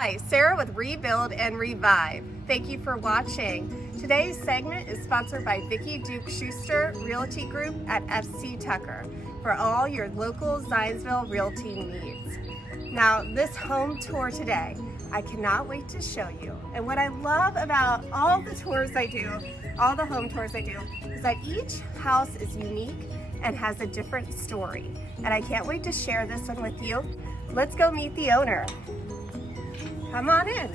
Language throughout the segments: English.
Hi, Sarah with Rebuild and Revive. Thank you for watching. Today's segment is sponsored by Vicki Duke Schuster Realty Group at FC Tucker for all your local Zionsville realty needs. Now, this home tour today, I cannot wait to show you. And what I love about all the tours I do, all the home tours I do, is that each house is unique and has a different story. And I can't wait to share this one with you. Let's go meet the owner. Come on in.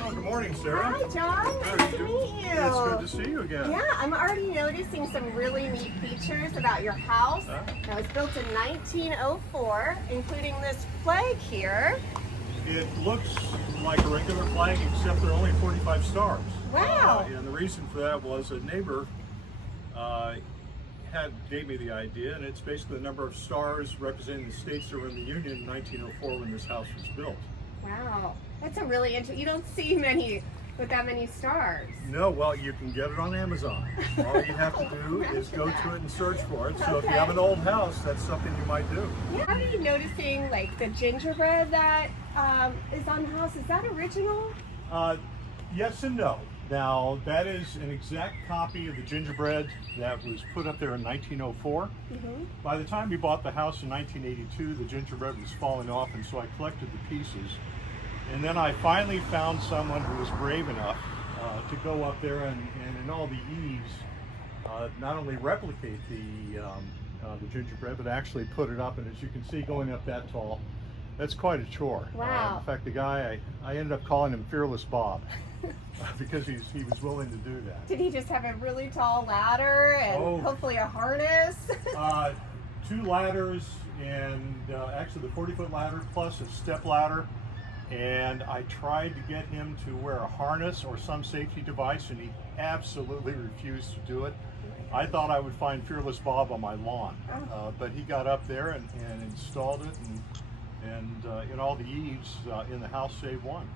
Well, good morning, Sarah. Hi, John. Nice to meet you. It's good to see you again. Yeah, I'm already noticing some really neat features about your house. It was built in 1904, including this flag here. It looks like a regular flag, except there are only 45 stars. Wow. And the reason for that was a neighbor gave me the idea, and it's basically the number of stars representing the states that were in the Union in 1904 when this house was built. Wow, that's a really interesting. You don't see many with that many stars. No, well, you can get it on Amazon. All you have to do is go to it and search for it. So if you have an old house, that's something you might do. Yeah, are you noticing like the gingerbread that is on the house? Is that original? Yes and no. Now, that is an exact copy of the gingerbread that was put up there in 1904. By the time we bought the house in 1982, the gingerbread was falling off, and so I collected the pieces. And then I finally found someone who was brave enough to go up there and in all the eaves, not only replicate the gingerbread, but actually put it up. And as you can see, going up that tall, that's quite a chore. Wow. In fact, the guy, I ended up calling him Fearless Bob because he was willing to do that. Did he just have a really tall ladder and hopefully a harness? 2 ladders and actually the 40-foot ladder plus a step ladder. And I tried to get him to wear a harness or some safety device, and he absolutely refused to do it. I thought I would find Fearless Bob on my lawn, but he got up there and installed it, and in all the eaves in the house, save one.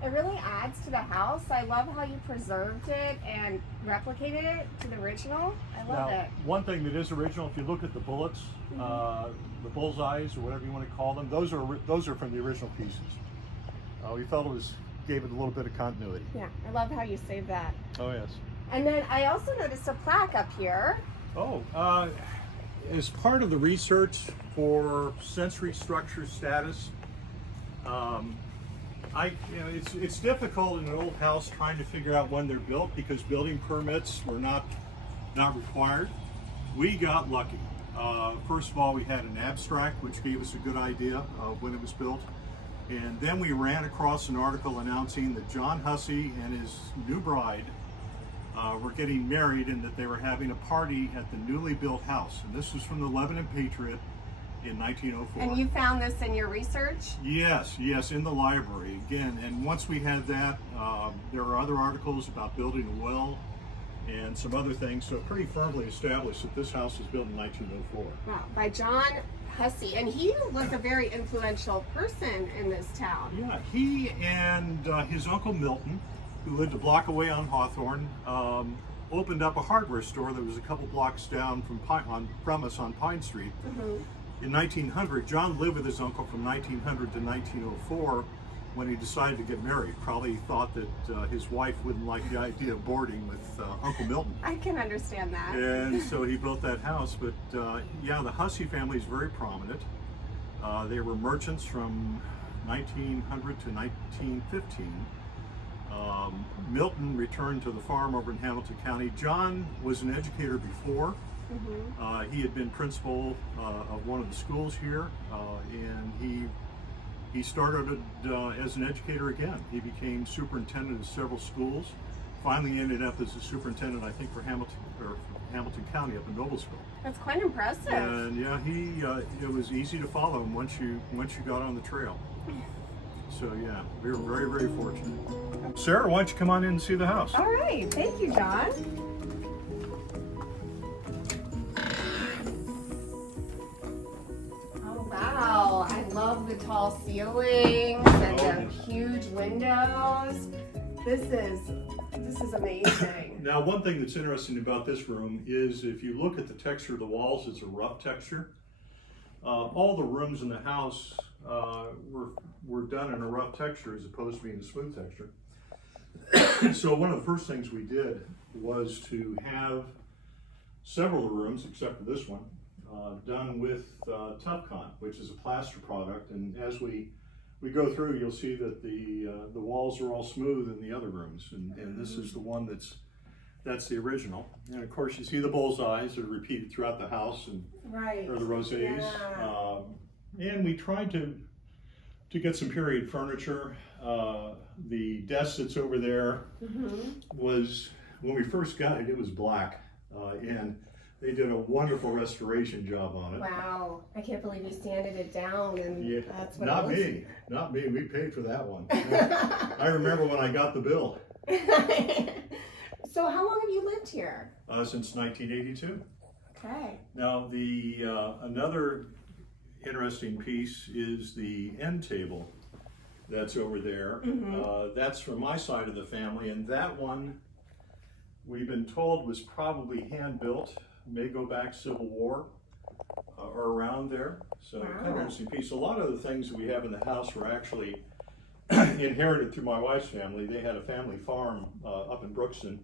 It really adds to the house. I love how you preserved it and replicated it to the original. I love it. One thing that is original, if you look at the bullets, the bullseyes or whatever you want to call them, those are from the original pieces. We felt gave it a little bit of continuity. Yeah, I love how you saved that. Oh yes. And then I also noticed a plaque up here. As part of the research for sensory structure status, it's difficult in an old house trying to figure out when they're built because building permits were not required. We got lucky. First of all, we had an abstract which gave us a good idea of when it was built. And then we ran across an article announcing that John Hussey and his new bride were getting married and that they were having a party at the newly built house. And this was from the Lebanon Patriot in 1904. And you found this in your research? Yes, in the library. Again, and once we had that, there are other articles about building a well and some other things, so pretty firmly established that this house was built in 1904. Wow, by John Hussey, and he was a very influential person in this town. Yeah, he and his uncle Milton, who lived a block away on Hawthorne, opened up a hardware store that was a couple blocks down from us on Pine Street. In 1900, John lived with his uncle from 1900 to 1904 when he decided to get married. Probably thought that his wife wouldn't like the idea of boarding with Uncle Milton. I can understand that. And so he built that house. But yeah, the Hussey family is very prominent. They were merchants from 1900 to 1915. Milton returned to the farm over in Hamilton County. John was an educator before. He had been principal of one of the schools here, and he started as an educator again. He became superintendent of several schools. Finally ended up as a superintendent, I think, for Hamilton County up in Noblesville. That's quite impressive. And yeah, it was easy to follow him once you got on the trail. So yeah, we were very, very fortunate. Sarah, why don't you come on in and see the house? All right, thank you, John. Oh wow, I love the tall ceilings and the huge windows. This is amazing. Now, one thing that's interesting about this room is if you look at the texture of the walls, it's a rough texture. all the rooms in the house were done in a rough texture as opposed to being a smooth texture. So one of the first things we did was to have several of the rooms, except for this one, done with Tufcon, which is a plaster product. And as we go through, you'll see that the walls are all smooth in the other rooms, and this is the one that's the original. And of course, you see the bullseyes that are repeated throughout the house, and right, or the rosés. Yeah. And we tried to get some period furniture. The desk that's over there was, when we first got it, it was black, and they did a wonderful restoration job on it. Wow, I can't believe you sanded it down, and Yeah, that's what not it was. me, not me. We paid for that one. I remember when I got the bill. So how long have you lived here? Since 1982. Okay. Now the another interesting piece is the end table that's over there. That's from my side of the family, and that one we've been told was probably hand built, may go back Civil War or around there. So kind of interesting piece. A lot of the things that we have in the house were actually inherited through my wife's family. They had a family farm up in Brookston,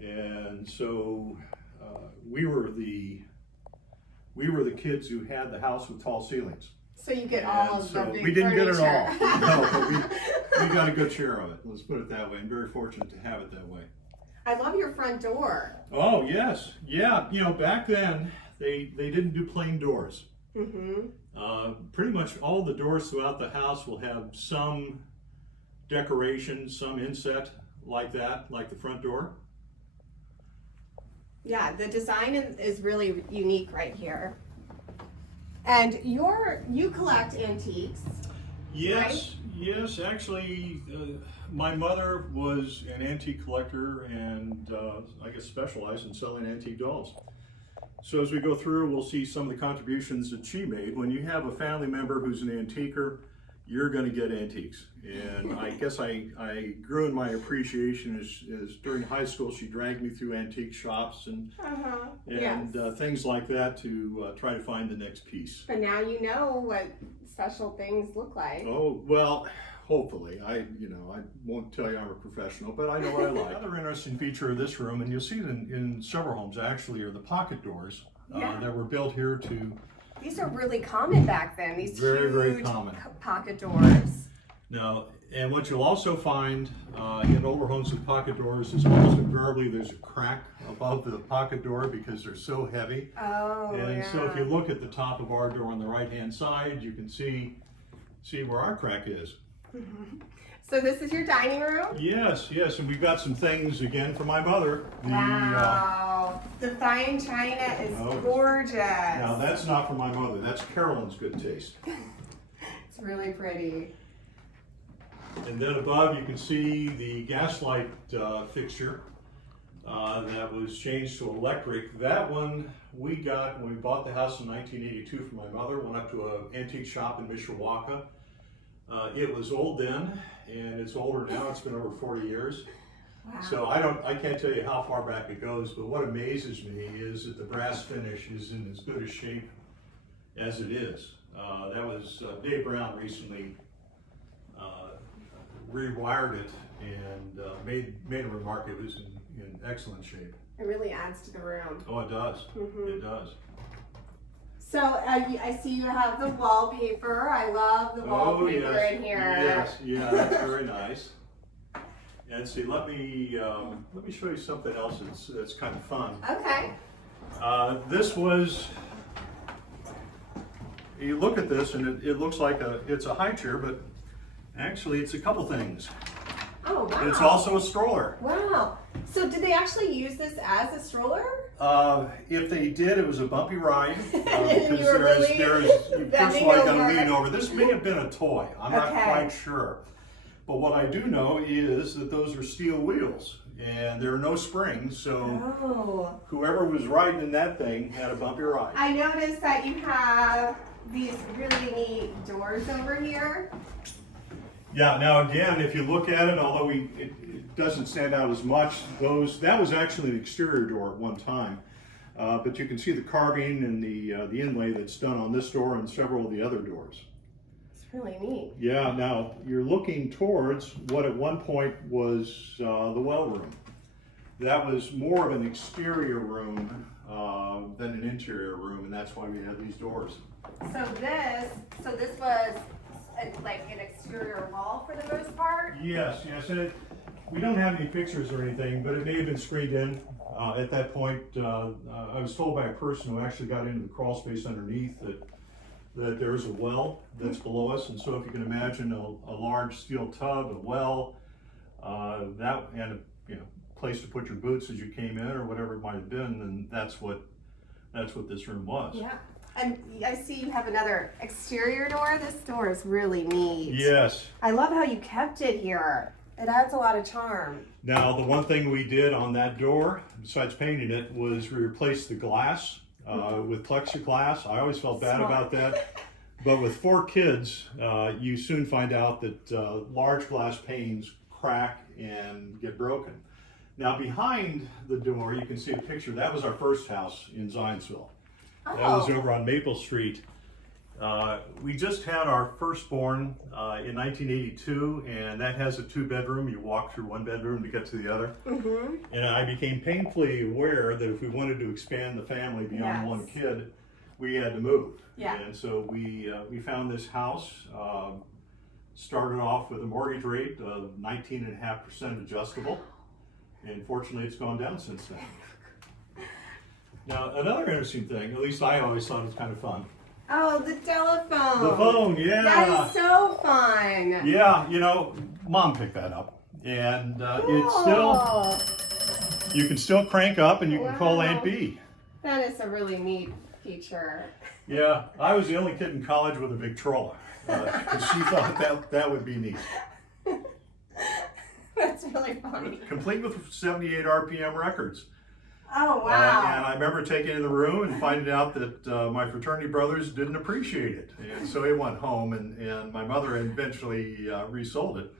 and so we were the kids who had the house with tall ceilings. So you get all of So the big we didn't get it all. furniture. No, but we got a good share of it. Let's put it that way. I'm very fortunate to have it that way. I love your front door. Oh yes, yeah. You know, back then they didn't do plain doors. Pretty much all the doors throughout the house will have some decoration, some inset like that, like the front door. Yeah, the design is really unique right here. And you collect antiques. Yes, right? yes. Actually, my mother was an antique collector and I guess specialized in selling antique dolls. So as we go through, we'll see some of the contributions that she made. When you have a family member who's an antiquer, you're going to get antiques. And I guess I grew in my appreciation as during high school she dragged me through antique shops and things like that to try to find the next piece. But now you know what special things look like. Oh, well, hopefully. I won't tell you I'm a professional, but I know what I like. Another interesting feature of this room, and you'll see it in several homes actually, are the pocket doors that were built here to... These are really common back then, these very huge common pocket doors. Now, and what you'll also find in older homes with pocket doors is almost invariably there's a crack above the pocket door because they're so heavy. Oh, and so if you look at the top of our door on the right-hand side, you can see where our crack is. So this is your dining room? Yes, yes, and we've got some things again for my mother. Wow, the fine china is gorgeous. Now that's not for my mother, that's Carolyn's good taste. It's really pretty. And then above you can see the gaslight fixture that was changed to electric. That one we got when we bought the house in 1982 for my mother. Went up to an antique shop in Mishawaka. It was old then, and it's older now. It's been over 40 years. Wow. So I can't tell you how far back it goes, but what amazes me is that the brass finish is in as good a shape as it is. That was Dave Brown recently rewired it and made a remark. It was in excellent shape. It really adds to the room. Oh, it does. It does. So I see you have the wallpaper. I love the wallpaper in here. Yes, yeah, that's very nice. And see, let me show you something else that's kind of fun. Okay. This was. You look at this, and it looks like it's a high chair, but actually, it's a couple things. Oh wow! It's also a stroller. Wow. So did they actually use this as a stroller? If they did, it was a bumpy ride. And you were really first of all, you got to lean over. This may have been a toy. I'm not quite sure. But what I do know is that those are steel wheels, and there are no springs. So whoever was riding in that thing had a bumpy ride. I noticed that you have these really neat doors over here. Yeah, now again, if you look at it, although it doesn't stand out as much, that was actually an exterior door at one time. but you can see the carving and the inlay that's done on this door and several of the other doors. It's really neat. Yeah, now you're looking towards what at one point was the well room. That was more of an exterior room than an interior room, and that's why we have these doors. So this was like an exterior wall for the most part? Yes, and we don't have any pictures or anything, but it may have been screened in. At that point, I was told by a person who actually got into the crawl space underneath that there's a well that's below us, and so if you can imagine a large steel tub, a well, that and a place to put your boots as you came in or whatever it might have been, then that's what this room was. Yeah. And I see you have another exterior door. This door is really neat. Yes. I love how you kept it here. It adds a lot of charm. Now, the one thing we did on that door, besides painting it, was we replaced the glass with plexiglass. I always felt bad about that. But with 4 kids, you soon find out that large glass panes crack and get broken. Now, behind the door, you can see a picture. That was our first house in Zionsville. Oh. That was over on Maple Street. We just had our firstborn in 1982, and that has a 2-bedroom. You walk through one bedroom to get to the other. Mm-hmm. And I became painfully aware that if we wanted to expand the family beyond one kid, we had to move. Yeah. And so we found this house, started off with a mortgage rate of 19.5% adjustable, and fortunately it's gone down since then. Now, another interesting thing, at least I always thought it was kind of fun. Oh, the telephone. The phone, yeah. That is so fun. Yeah, Mom picked that up. And it's still, you can still crank up and you can call Aunt B. That is a really neat feature. Yeah, I was the only kid in college with a Victrola. Because she thought that would be neat. That's really funny. Complete with 78 RPM records. Oh, wow. And I remember taking it in the room and finding out that my fraternity brothers didn't appreciate it. And so it went home, and my mother eventually resold it.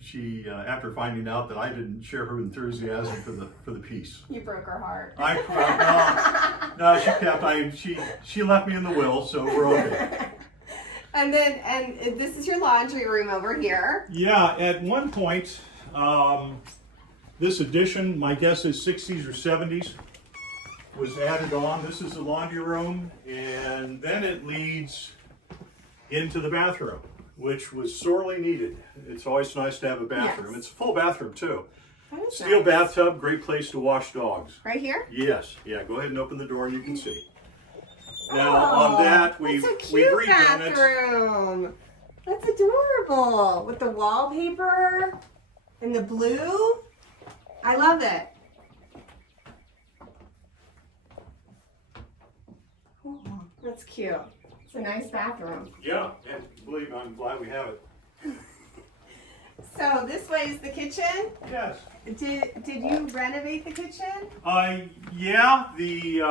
She, after finding out that I didn't share her enthusiasm for the piece. You broke her heart. No, she kept, she left me in the will, so we're okay. And this is your laundry room over here. Yeah, at one point, this addition, my guess is 60s or 70s, was added on. This is the laundry room, and then it leads into the bathroom, which was sorely needed. It's always nice to have a bathroom. Yes. It's a full bathroom too. That is Steel nice. bathtub, great place to wash dogs. Right here? Yes, yeah, go ahead and open the door and you can see. Now on that, we've that's a cute redone it. bathroom. That's adorable. With the wallpaper and the blue. I love it. Oh, that's cute. It's a nice bathroom. Yeah, and believe me, I'm glad we have it. So this way is the kitchen. Yes. Did you renovate the kitchen? Yeah, the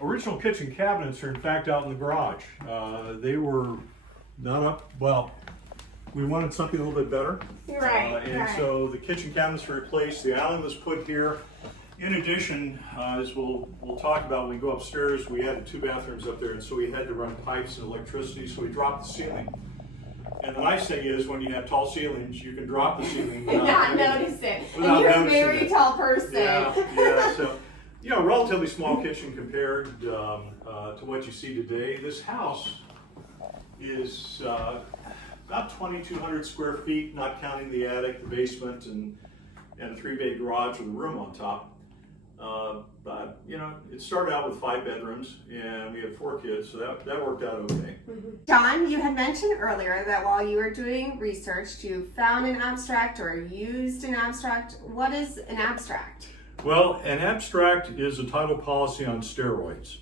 original kitchen cabinets are in fact out in the garage. They were not up, well, we wanted something a little bit better. Right, and so the kitchen cabinets were replaced, the island was put here. In addition, as we'll talk about when we go upstairs, we added 2 bathrooms up there, and so we had to run pipes and electricity, so we dropped the ceiling. And the nice thing is, when you have tall ceilings, you can drop the ceiling and not notice it. And without you're a noticing very it. tall person. Yeah, so, relatively small kitchen compared to what you see today. This house is about 2,200 square feet, not counting the attic, the basement, and a 3-bay garage with a room on top. But it started out with 5 bedrooms, and we had 4 kids, so that worked out okay. John, you had mentioned earlier that while you were doing research, you found an abstract or used an abstract. What is an abstract? Well, an abstract is a title policy on steroids.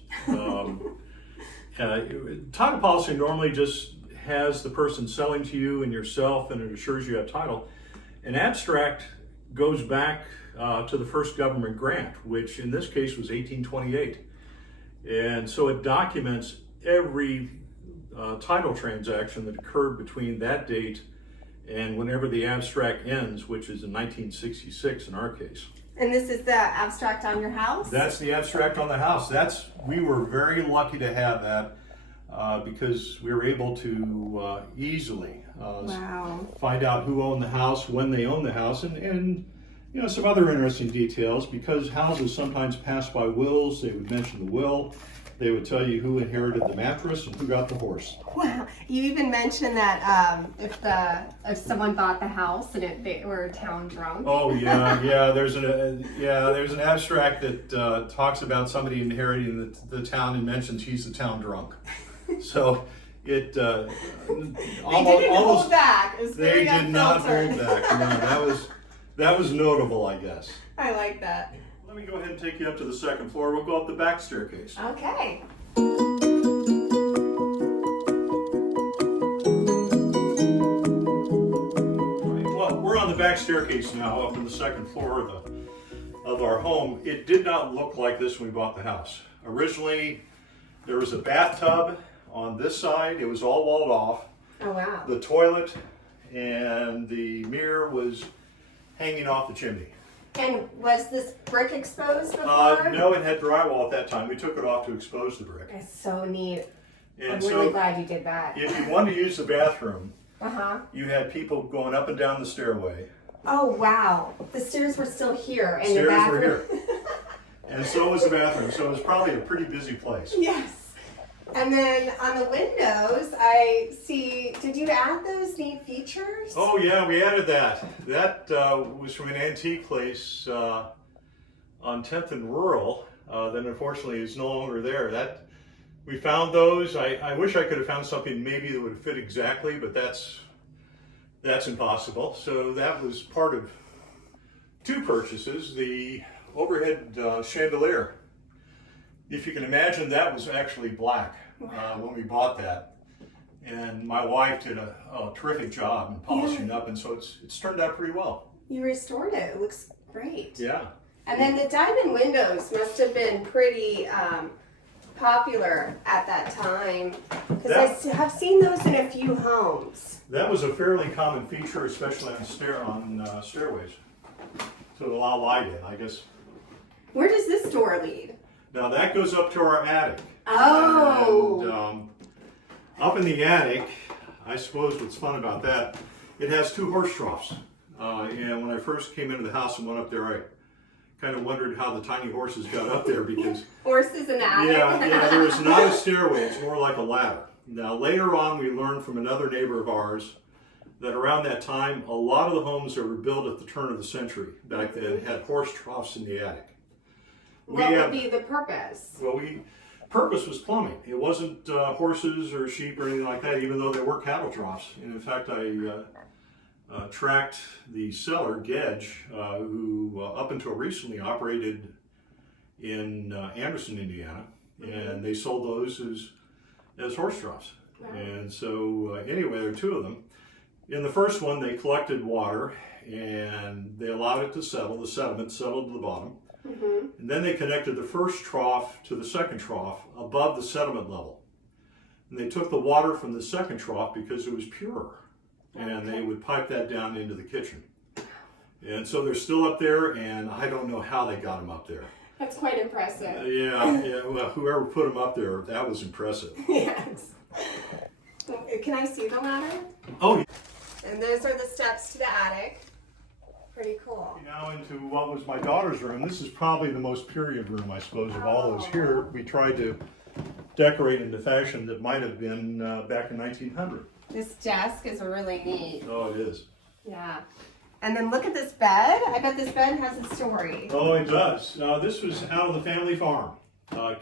Title policy normally just has the person selling to you and yourself, and it assures you have title. An abstract goes back to the first government grant, which in this case was 1828. And so it documents every title transaction that occurred between that date and whenever the abstract ends, which is in 1966 in our case. And this is the abstract on your house? That's the abstract on the house. We were very lucky to have that because we were able to easily find out who owned the house, when they owned the house, and you know, some other interesting details. Because houses sometimes pass by wills, they would mention the will. They would tell you who inherited the mattress and who got the horse. Wow! You even mentioned that if someone bought the house and they were town drunk. Oh yeah. There's an abstract that talks about somebody inheriting the town and mentions he's the town drunk. So it They didn't hold back. It was they very did not hold unfiltered. back. No, that was notable, I guess. I like that. Let me go ahead and take you up to the second floor. We'll go up the back staircase. Okay. Well, we're on the back staircase now, up in the second floor of our home. It did not look like this when we bought the house. Originally, there was a bathtub on this side. It was all walled off. Oh wow. The toilet and the mirror was hanging off the chimney. And was this brick exposed before? No, it had drywall at that time. We took it off to expose the brick. That's so neat. And I'm so really glad you did that. if you wanted to use the bathroom, Uh-huh. you had people going up and down the stairway. Oh wow. The stairs were still here and the Stairs bathroom. were here. And so was the bathroom. So it was probably a pretty busy place. Yes. And then on the windows, I see, did you add those neat features? Oh yeah, we added that. That was from an antique place on 10th and Rural that unfortunately is no longer there. We found those. I wish I could have found something maybe that would fit exactly, but that's impossible. So that was part of two purchases. The overhead chandelier. If you can imagine, that was actually black when we bought that. And my wife did a terrific job in polishing up, and so it's turned out pretty well. You restored it. It looks great. Yeah. And then the diamond windows must have been pretty popular at that time, because I have seen those in a few homes. That was a fairly common feature, especially on stairways, to allow light in, I guess. Where does this door lead? Now that goes up to our attic. Oh. And up in the attic, I suppose what's fun about that, it has two horse troughs. And when I first came into the house and went up there, I kind of wondered how the tiny horses got up there because Horses and attic. yeah, there was not a stairway, it's more like a ladder. Now later on we learned from another neighbor of ours that around that time, a lot of the homes that were built at the turn of the century back then had horse troughs in the attic. What would be the purpose? Well, purpose was plumbing. It wasn't horses or sheep or anything like that, even though there were cattle troughs. And in fact, I tracked the seller, Gedge, who up until recently operated in Anderson, Indiana, and they sold those as horse troughs. Wow. And so anyway, there are two of them. In the first one, they collected water and they allowed it to settle. The sediment settled to the bottom. Mm-hmm. And then they connected the first trough to the second trough above the sediment level. And they took the water from the second trough because it was purer. And they would pipe that down into the kitchen. And so they're still up there, and I don't know how they got them up there. That's quite impressive. Yeah, well, whoever put them up there, that was impressive. Yes. Can I see the ladder? Oh, yeah. And those are the steps to the attic. Pretty cool. Now into what was my daughter's room. This is probably the most period room, I suppose, of all those here. We tried to decorate in the fashion that might have been back in 1900. This desk is really neat. Oh, it is. Yeah. And then look at this bed. I bet this bed has a story. Oh, it does. This was out on the family farm.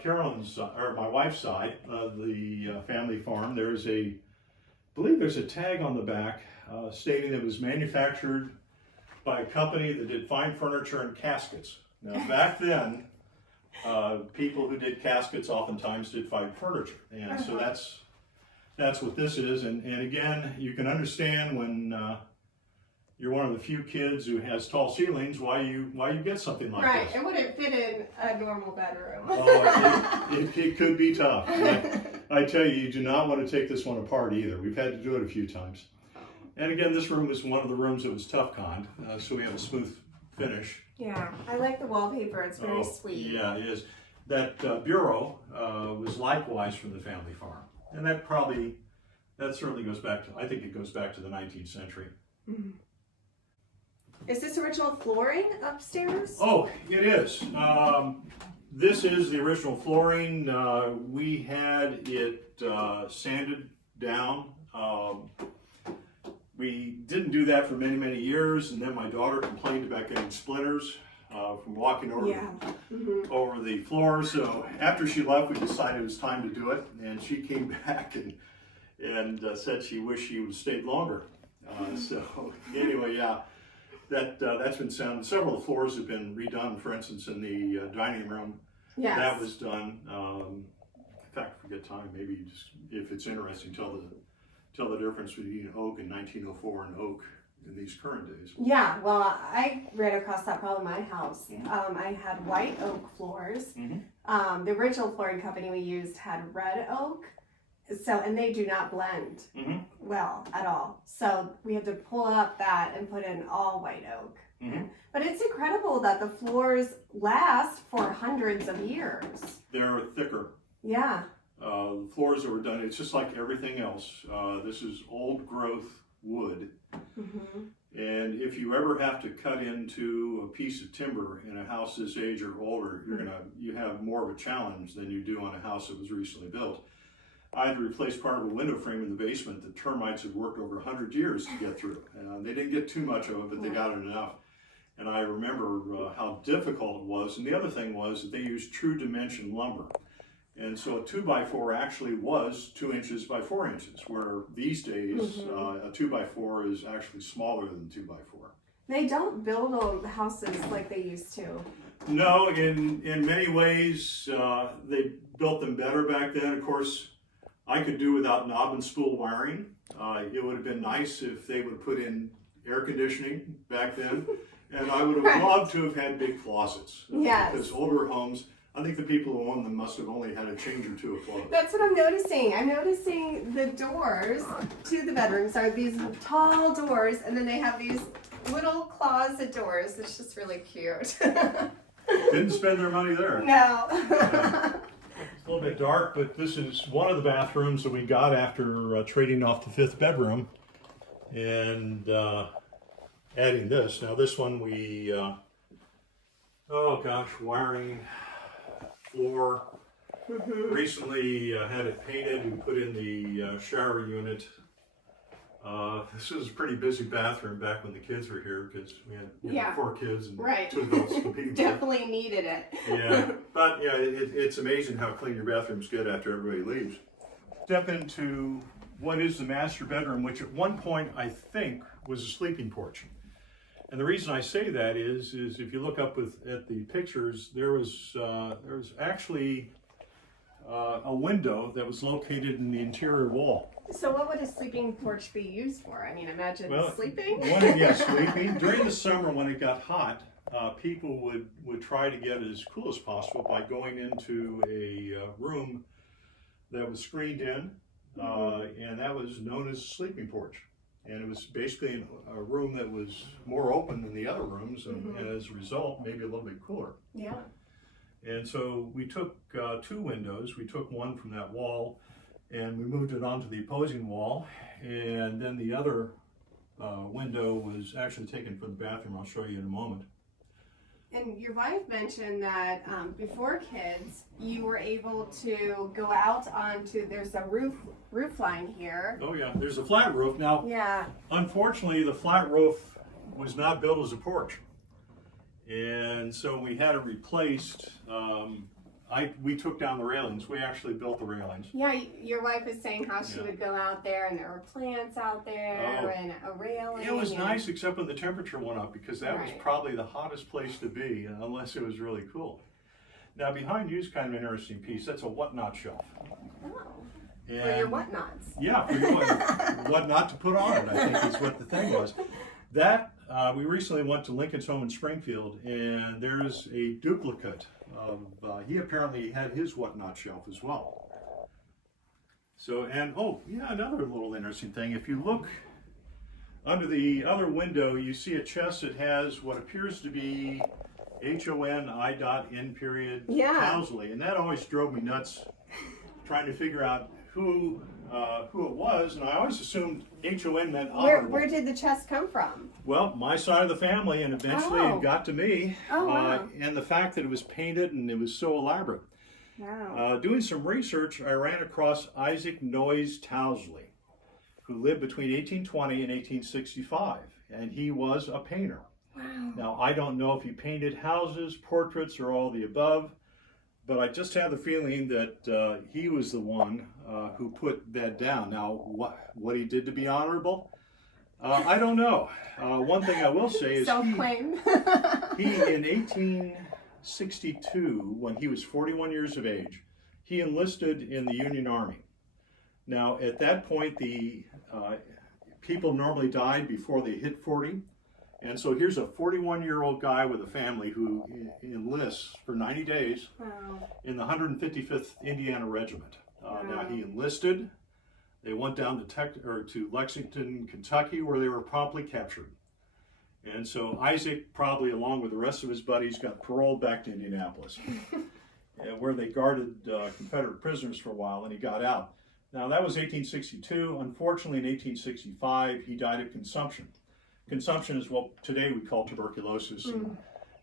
Carolyn's, or my wife's side of the family farm. I believe there's a tag on the back stating it was manufactured by a company that did fine furniture and caskets. Now, back then, people who did caskets oftentimes did fine furniture. And so that's what this is. And again, you can understand when you're one of the few kids who has tall ceilings, why you get something like right. this. It wouldn't fit in a normal bedroom. Oh, it could be tough. I tell you do not want to take this one apart either. We've had to do it a few times. And again, this room is one of the rooms that was tough conned, so we have a smooth finish. Yeah, I like the wallpaper. It's very sweet. Yeah, it is. That bureau was likewise from the family farm, and that certainly goes back to, I think it goes back to the 19th century. Mm-hmm. Is this original flooring upstairs? Oh, it is. This is the original flooring. We had it sanded down. We didn't do that for many, many years, and then my daughter complained about getting splinters from walking over, over the floor. So after she left, we decided it was time to do it, and she came back and said she wished she would have stayed longer. So anyway, yeah, that's been sound. Several of the floors have been redone. For instance, in the dining room, that was done. In fact, I forget time. Maybe just, if it's interesting, tell the difference between oak in 1904 and oak in these current days. Yeah, well, I ran across that problem in my house. I had white oak floors. The original flooring company we used had red oak, and they do not blend well at all. So we had to pull up that and put in all white oak. But it's incredible that the floors last for hundreds of years. They're thicker. Yeah. The floors that were done, it's just like everything else. This is old growth wood. And if you ever have to cut into a piece of timber in a house this age or older, you have more of a challenge than you do on a house that was recently built. I had to replace part of a window frame in the basement that termites had worked over 100 years to get through. They didn't get too much of it, but they got it enough. And I remember how difficult it was. And the other thing was that they used true dimension lumber. And so a 2x4 actually was 2 inches by 4 inches, where these days a 2x4 is actually smaller than 2x4. They don't build old houses like they used to. No, in many ways they built them better back then. Of course, I could do without knob and spool wiring. It would have been nice if they would have put in air conditioning back then. And I would have loved to have had big closets. Yes. Because older homes, I think the people who own them must have only had a change or two of clothes. That's what I'm noticing. I'm noticing the doors to the bedrooms are these tall doors, and then they have these little closet doors. It's just really cute. Didn't spend their money there. No. It's a little bit dark, but this is one of the bathrooms that we got after trading off the 5th bedroom and adding this. Now this one we, wiring, floor. Recently had it painted. We put in the shower unit. This was a pretty busy bathroom back when the kids were here because we had 4 kids and 2 adults competing. Definitely needed it. Yeah, but yeah, it's amazing how clean your bathrooms get after everybody leaves. Step into what is the master bedroom, which at one point I think was a sleeping porch. And the reason I say that is if you look up at the pictures, there was actually a window that was located in the interior wall. So what would a sleeping porch be used for? I mean, imagine sleeping. Sleeping. During the summer when it got hot, people would try to get as cool as possible by going into a room that was screened in, and that was known as a sleeping porch. And it was basically a room that was more open than the other rooms, and as a result, maybe a little bit cooler. Yeah. And so we took 2 windows. We took one from that wall, and we moved it onto the opposing wall. And then the other window was actually taken from the bathroom. I'll show you in a moment. And your wife mentioned that before kids, you were able to go out onto, there's a roof line here. Oh yeah, there's a flat roof. Now, unfortunately, the flat roof was not built as a porch. And so we had it replaced. We took down the railings. We actually built the railings. Yeah, your wife was saying how she would go out there and there were plants out there and a railing. It was nice, except when the temperature went up, because that was probably the hottest place to be, unless it was really cool. Now behind you is kind of an interesting piece. That's a whatnot shelf. Oh, and for your whatnots. Yeah, for your what not to put on it, I think is what the thing was. That, we recently went to Lincoln's home in Springfield, and there's a duplicate of, he apparently had his whatnot shelf as well. So, and another little interesting thing, if you look Under the other window, you see a chest that has what appears to be HONI.N period Townsley, and that always drove me nuts trying to figure out who it was, and I always assumed HON meant honorable. Where did the chest come from? Well, my side of the family, and eventually it got to me. Oh, wow. And the fact that it was painted and it was so elaborate. Wow. Doing some research, I ran across Isaac Noyes Townsley, who lived between 1820 and 1865, and he was a painter. Wow. Now, I don't know if he painted houses, portraits, or all the above, but I just have the feeling that he was the one who put that down. Now, what he did to be honorable, I don't know. One thing I will say is self-claim. he in 1862, when he was 41 years of age, he enlisted in the Union Army. Now, at that point, the people normally died before they hit 40. And so here's a 41-year-old guy with a family who enlists for 90 days in the 155th Indiana Regiment. Now, he enlisted. They went down to Lexington, Kentucky, where they were promptly captured. And so Isaac, probably along with the rest of his buddies, got paroled back to Indianapolis, where they guarded Confederate prisoners for a while, and he got out. Now, that was 1862. Unfortunately, in 1865, he died of consumption. Consumption is what today we call tuberculosis.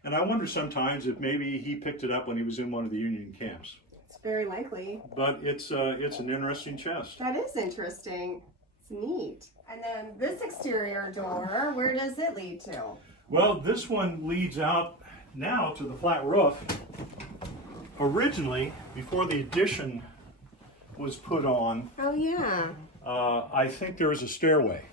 And I wonder sometimes if maybe he picked it up when he was in one of the Union camps. It's very likely. But it's an interesting chest. That is interesting. It's neat. And then this exterior door, where does it lead to? Well, this one leads out now to the flat roof. Originally, before the addition was put on, I think there was a stairway.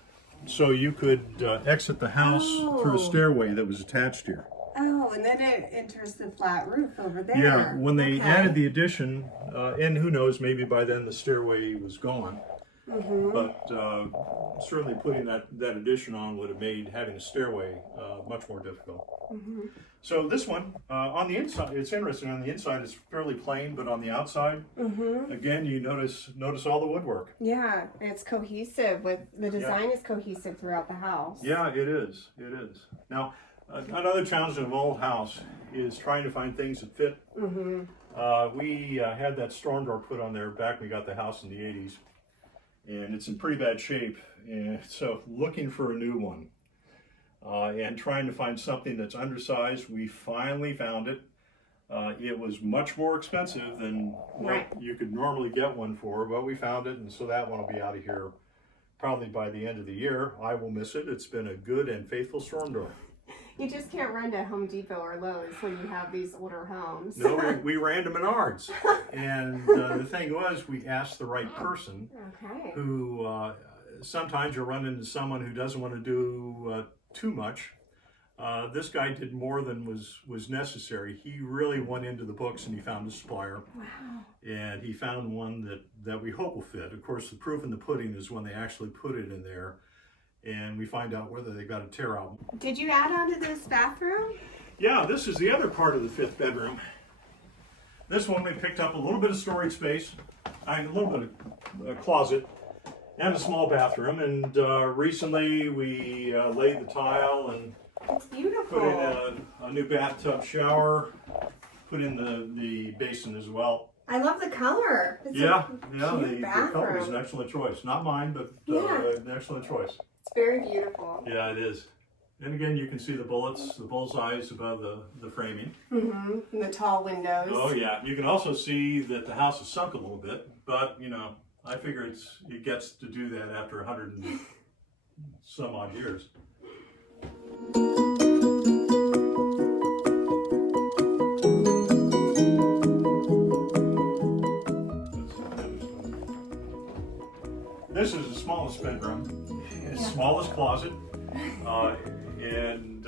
So you could exit the house through a stairway that was attached here. Oh, and then it enters the flat roof over there. Yeah, when they added the addition, and who knows, maybe by then the stairway was gone. But certainly putting that addition on would have made having a stairway much more difficult. So this one, on the inside, it's interesting. On the inside, it's fairly plain, but on the outside, again, you notice all the woodwork. Yeah, it's cohesive. With the design is cohesive throughout the house. Yeah, it is. It is. Now, another challenge in an old house is trying to find things that fit. We had that storm door put on there back when we got the house in the 80s, and it's in pretty bad shape. And so, looking for a new one. And trying to find something that's undersized, we finally found it. It was much more expensive than what you could normally get one for, but we found it, and so that one will be out of here probably by the end of the year. I will miss it. It's been a good and faithful storm door. You just can't run to Home Depot or Lowe's when you have these older homes. No, we ran to Menards. And the thing was, we asked the right person who sometimes you'll run into someone who doesn't want to do too much. This guy did more than was necessary. He really went into the books and he found a supplier. Wow. And he found one that we hope will fit. Of course, the proof in the pudding is when they actually put it in there and we find out whether they got a tear out. Did you add on to this bathroom? Yeah, this is the other part of the fifth bedroom. This one we picked up a little bit of storage space, a little bit of a closet, and a small bathroom. And recently we laid the tile and beautiful. Put in a new bathtub shower, put in the basin as well. I love the color. It's the bathroom. color is an excellent choice. Not mine, but an excellent choice. It's very beautiful. Yeah, it is. And again, you can see the bullseyes above the framing. And the tall windows. Oh yeah. You can also see that the house is sunk a little bit, but I figure it gets to do that after 100 and some odd years. This is the smallest bedroom, smallest closet, and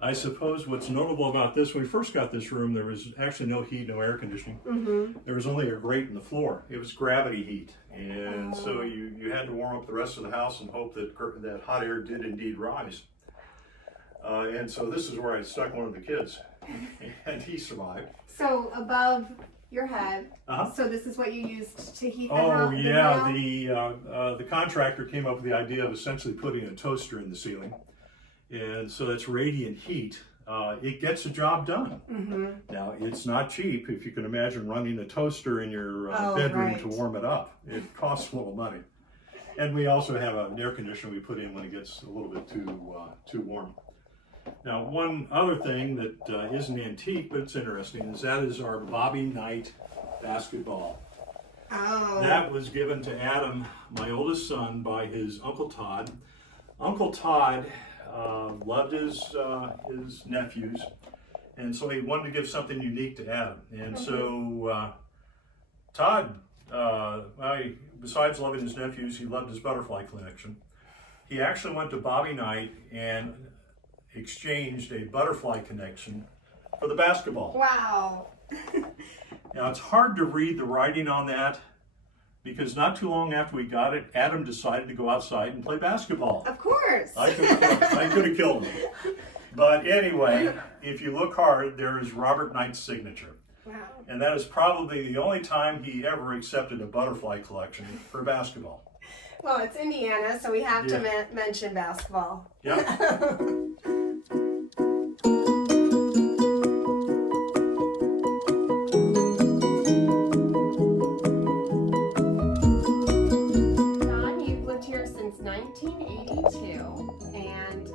I suppose what's notable about this, when we first got this room, there was actually no heat, no air conditioning. There was only a grate in the floor. It was gravity heat, and so you had to warm up the rest of the house and hope that hot air did indeed rise. And so this is where I stuck one of the kids, and he survived. So above your head. So this is what you used to heat the Oh house? yeah, the contractor came up with the idea of essentially putting a toaster in the ceiling, and so that's radiant heat. It gets the job done. Now it's not cheap. If you can imagine running a toaster in your bedroom to warm it up, it costs a little money. And we also have an air conditioner we put in when it gets a little bit too warm. Now, one other thing that isn't antique, but it's interesting, is that is our Bobby Knight basketball. Oh. That was given to Adam, my oldest son, by his Uncle Todd. Uncle Todd loved his nephews, and so he wanted to give something unique to Adam. And so Todd, besides loving his nephews, he loved his butterfly collection. He actually went to Bobby Knight and exchanged a butterfly connection for the basketball. Wow. Now it's hard to read the writing on that because not too long after we got it, Adam decided to go outside and play basketball. Of course. I could have killed him. But anyway, if you look hard, there is Robert Knight's signature. Wow. And that is probably the only time he ever accepted a butterfly collection for basketball. Well, it's Indiana, so we have to mention basketball. Yeah. You've lived here since 1982, and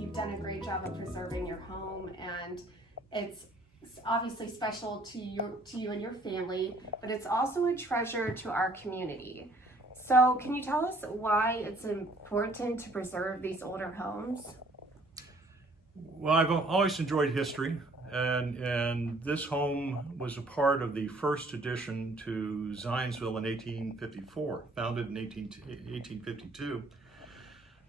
you've done a great job of preserving your home, and it's obviously special to you and your family, but it's also a treasure to our community. So can you tell us why it's important to preserve these older homes? Well, I've always enjoyed history, and this home was a part of the first addition to Zionsville in 1854, founded in 1852.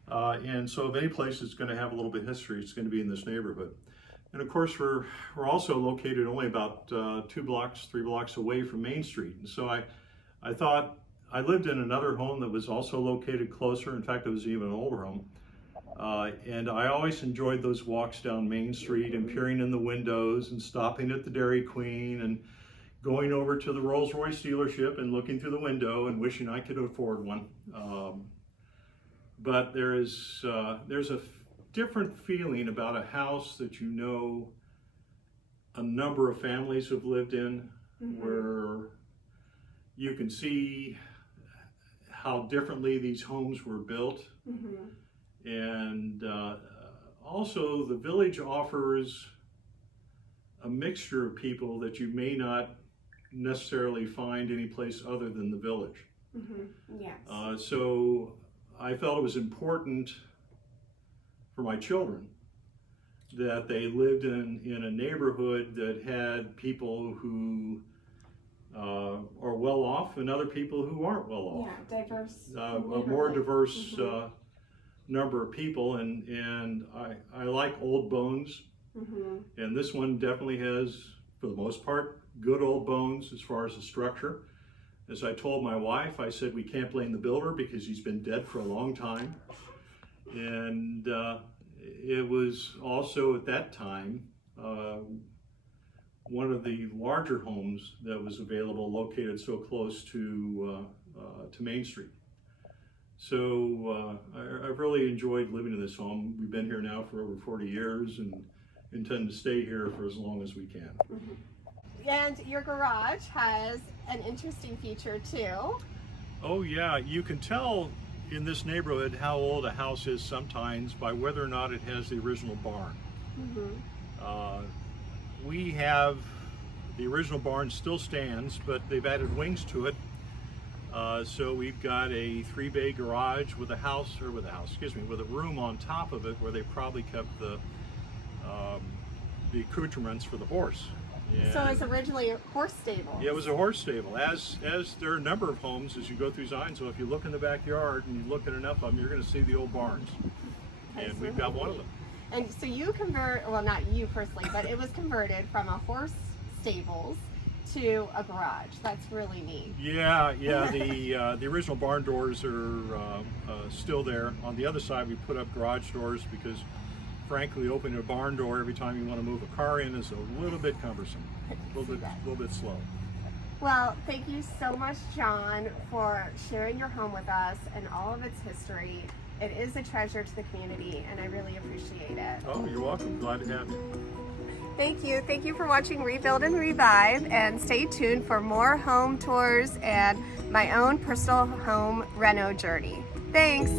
And so if any place is going to have a little bit of history, it's going to be in this neighborhood. And of course, we're also located only about 3 blocks away from Main Street. And so I thought, I lived in another home that was also located closer. In fact, it was even an older home. And I always enjoyed those walks down Main Street and peering in the windows and stopping at the Dairy Queen and going over to the Rolls-Royce dealership and looking through the window and wishing I could afford one. But there's a different feeling about a house that you know a number of families have lived in, where you can see how differently these homes were built. And also the village offers a mixture of people that you may not necessarily find any place other than the village. Yes. So I felt it was important for my children that they lived in a neighborhood that had people who are well off and other people who aren't well off. Yeah, diverse. A more diverse number of people, and I like old bones, and this one definitely has, for the most part, good old bones as far as the structure. As I told my wife, I said we can't blame the builder because he's been dead for a long time. And it was also at that time one of the larger homes that was available, located so close to Main Street. So I've really enjoyed living in this home. We've been here now for over 40 years and intend to stay here for as long as we can. And your garage has an interesting feature too. Oh yeah, you can tell in this neighborhood how old a house is sometimes by whether or not it has the original barn. We have, the original barn still stands, but they've added wings to it. So we've got a 3-bay garage with a room on top of it where they probably kept the accoutrements for the horse. So it's originally a horse stable. Yeah, it was a horse stable. As there are a number of homes as you go through Zionsville, if you look in the backyard and you look at enough of them, you're going to see the old barns. And we've got one of them. And so you well, not you personally, but it was converted from a horse stables to a garage. That's really neat. Yeah. The original barn doors are still there. On the other side, we put up garage doors because, frankly, opening a barn door every time you want to move a car in is a little bit cumbersome, a little bit slow. Well, thank you so much, John, for sharing your home with us and all of its history. It is a treasure to the community, and I really appreciate it. Oh, you're welcome. Glad to have you. Thank you. Thank you for watching Rebuild and Revive, and stay tuned for more home tours and my own personal home reno journey. Thanks.